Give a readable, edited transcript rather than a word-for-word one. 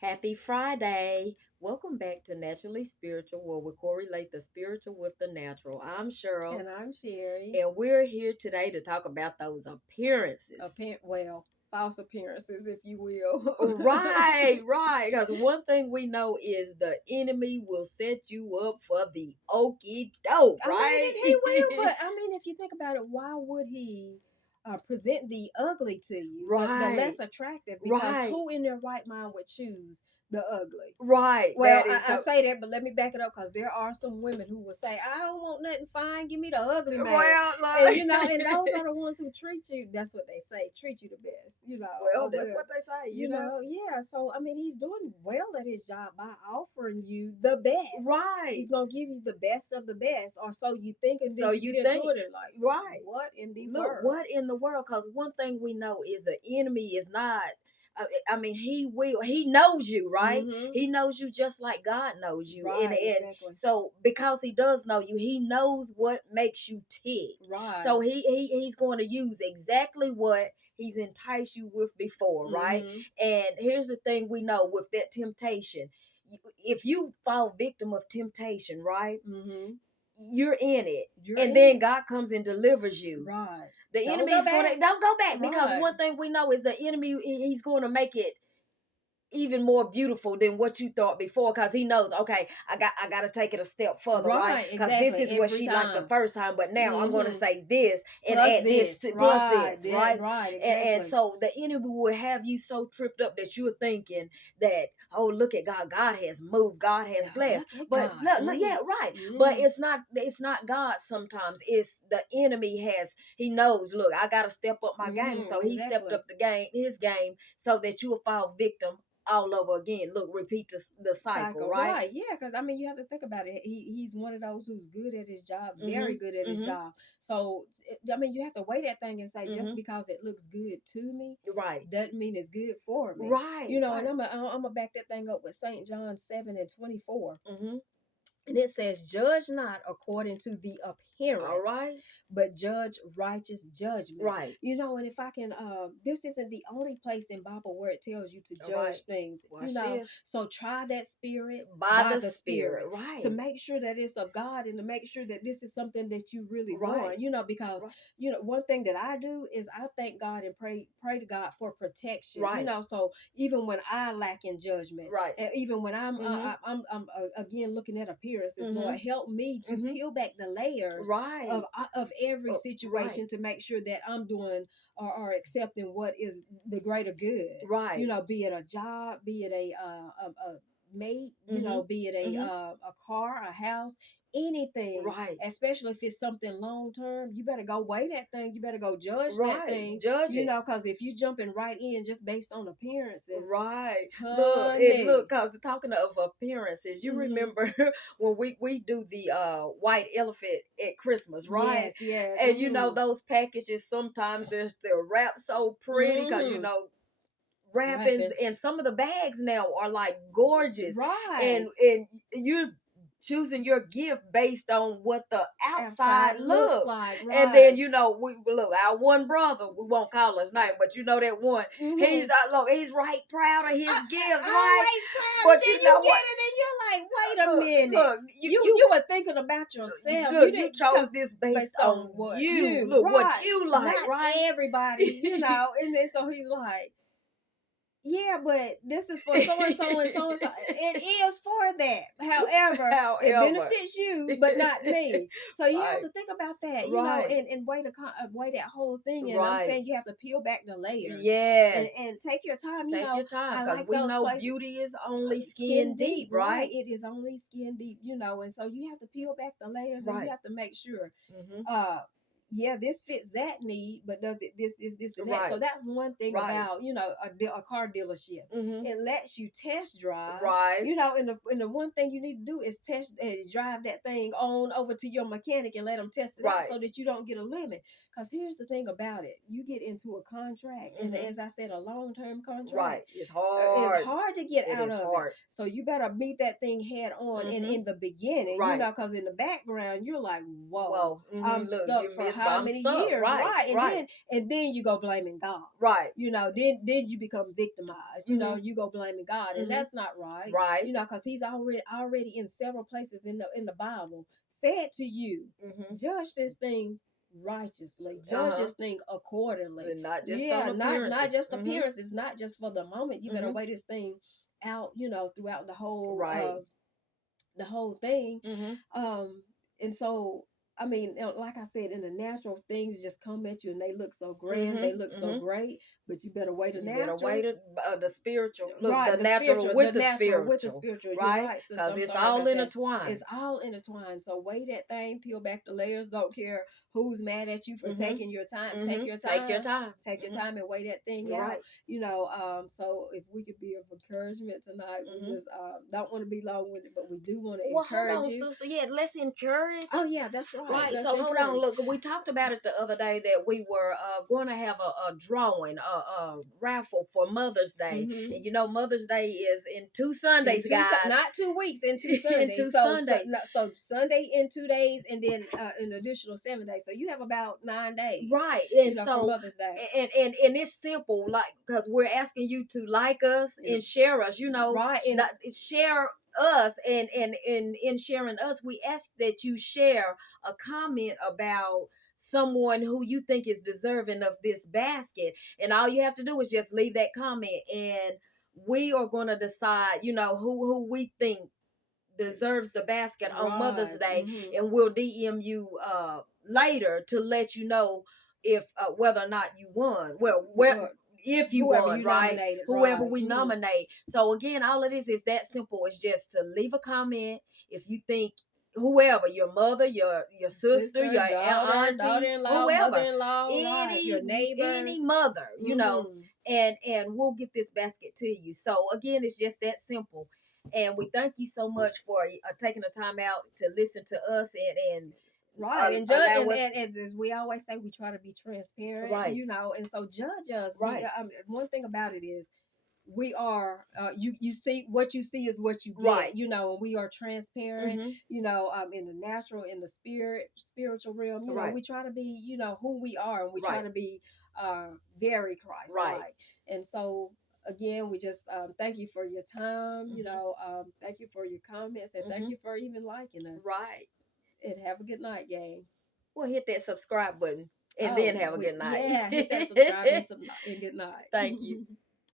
Happy Friday. Welcome back to Naturally Spiritual, where we correlate the spiritual with the natural. I'm Cheryl, And I'm Sherry. and we're here today to talk about those appearances. False appearances, if you will. Right. Because one thing we know is the enemy will set you up for the okey doke, I mean, right? and he will, but I mean, if you think about it, why would he present the ugly to you, the right, less attractive? Because right, who in their right mind would choose the ugly? right. Well, That is I so. say that, but let me back it up because there are some women who will say, "I don't want nothing fine. Give me the ugly man." Well, And like, and those are the ones who treat you. That's what they say, treat you the best, well, or that's whatever. what they say. Yeah. So I mean, he's doing well at his job by offering you the best. Right. He's gonna give you the best of the best, or so you think, and then So you you get into think, it and like, right. what in the Look, world? what in the world? Because one thing we know is the enemy is not. I mean, he knows you, right? Mm-hmm. He knows you just like God knows you, and Right. Exactly. so because he does know you, he knows what makes you tick. Right. So he's going to use exactly what he's enticed you with before, right? Mm-hmm. And here's the thing we know with that temptation, if you fall victim of temptation, right? Mm-hmm. You're in it, You're and in then it. God comes and delivers you. Right. The Don't enemy go is going back. to don't go back, because Right. one thing we know is the enemy, he's going to make it even more beautiful than what you thought before, because he knows, okay, I got to take it a step further, right? Right. Because this Exactly. is what Every she liked the time. first time, but now I'm going to Mm-hmm. say this and Plus add this this. to plus Right. this, Yeah. right? Right. And Exactly. so the enemy will have you so tripped up that you're thinking that, oh, look at God has moved, God has Yeah, blessed. look at But God. look, Mm. yeah, right. But Mm. it's not God. Sometimes it's the enemy. He knows, look, I got to step up my game, so he stepped Exactly. up his game, so that you'll fall victim all over again. Look, repeat the cycle, Cycle, right? right? Yeah, because I mean, you have to think about it. He's one of those who's good at his job, Mm-hmm. very good at his Mm-hmm. job. So I mean, you have to weigh that thing and say, just Mm-hmm. because it looks good to me, Right. doesn't mean it's good for me. Right. And Right. I'm gonna back that thing up with Saint John 7:24. Mm-hmm. And it says, judge not according to the All appearance, right. but judge righteous judgment. Right. And if I can, this isn't the only place in Bible where it tells you to All right. judge things, Watch this. so try that spirit By by the the Spirit. spirit to Right. make sure that it's of God and to make sure that this is something that you really Right. want, because, Right. one thing that I do is I thank God and pray to God for protection, Right. so even when I lack in judgment, Right. and even when Mm-hmm. I'm again looking at appearances, Mm-hmm. Lord, help me to Mm-hmm. peel back the layers Right. of every Right. situation to make sure that I'm doing or accepting what is the greater good. Right. Be it a job, be it a mate, Mm-hmm. be it Mm-hmm. a car, a house, anything. Right. Especially if it's something long term, you better go weigh that thing. You better go judge that Right. thing. Judge it. Because if you jumping right in just based on appearances, Right. Look, honey. cause talking of appearances, you Hmm. remember when we do the white elephant at Christmas, right? Yes, yes. And Hmm. those packages, sometimes they're wrapped so pretty, cause Hmm. wrappings, Wrapping. and some of the bags now are like gorgeous, Right. and you're choosing your gift based on what the outside Outside looks looks. like, And then right. we look, our one brother, we won't call his name, but that one, Hmm. he's right proud of his gifts, right? Always proud, and But then you you know what? get it, and you're like, wait a Look, minute. look, You were thinking about yourself. You you didn't, chose because this based based on on what you. you Look what right, you like, not right? everybody, And then so he's like, yeah, but this is for so and so and so and so. It is for that. However, it However, benefits you, but not me. So you have right, to think about that, right, and weigh that whole thing. And I'm right. saying you have to peel back the layers and Yes. take your time. Take your time, I because like we those know places. beauty is only Skin skin deep, deep, right? right? It is only skin deep, and so you have to peel back the layers and you Right. have to make sure Mm-hmm. uh yeah, this fits that need, but does it this and that? So Right. that's one thing Right. about a car dealership. Mm-hmm. It lets you test drive. Right. And the one thing you need to do is test drive that thing on over to your mechanic and let them test it out Right. so that you don't get a limit. Because here's the thing about it. You get into a contract, and as I said, a long-term contract. Right. It's hard. It's hard to get out of hard. it. So you better meet that thing head on. And in the beginning, Right. you know, because in the background, you're like, whoa, Whoa. I'm stuck for how many years? Right. And then you go blaming God. Right. You know, then you become victimized. You know, you go blaming God. And that's not right. Right. You know, because he's already in several places in the Bible said to you, judge this thing righteously, judge this thing accordingly, and not just not just appearances, not just for the moment. You better weigh this thing out, you know, throughout the whole thing. And so, I mean, like I said, in the natural, things just come at you and they look so grand, they look so great, but you better weigh the natural. You better weigh the spiritual. Look, right, the natural with the spiritual. Right? Because it's all intertwined. It's all intertwined. So weigh that thing, peel back the layers. Don't care who's mad at you for taking your time. Take your time. Take your time. Take your time and weigh that thing out. You know, so if we could be of encouragement tonight, we just don't want to be long-winded, but we do want to encourage hold on, you. Sister. Yeah, let's encourage. Oh, yeah, that's right. Right, so hold on. Look, we talked about it the other day that we were going to have a drawing, a raffle for Mother's Day. And you know, Mother's Day is in 2 Sundays, guys. Not 2 weeks, in 2 Sundays. In 2 Sundays. So Sunday in 2 days, and then an additional 7 days. So you have about 9 days. Right. And so for Mother's Day. And it's simple, like, because we're asking you to like us and share us, you know. Right. And share us, and in sharing us, we ask that you share a comment about someone who you think is deserving of this basket, and all you have to do is just leave that comment, and we are going to decide, you know, who we think deserves the basket on Mother's Day, and we'll DM you later to let you know if whether or not you won. If you won, right? Whoever we nominate. So again, all it is that simple. It's just to leave a comment. If you think whoever, your mother, your sister, your auntie, whoever, mother-in-law, your neighbor, any mother, you know, and we'll get this basket to you. So again, it's just that simple. And we thank you so much for taking the time out to listen to us and right, and judge, and as we always say, we try to be transparent, right? You know, and so judge us, right? One thing about it is, we are you see what you see is what you get, right? You know, and we are transparent, you know, in the natural, in the spiritual realm, you know, we try to be, you know, who we are, and we try to be very Christ-like, right? And so again, we just thank you for your time, you know, thank you for your comments, and thank you for even liking us, right? And have a good night, gang. Well, hit that subscribe button and then have a good night. Yeah, hit that subscribe and good night. Thank you.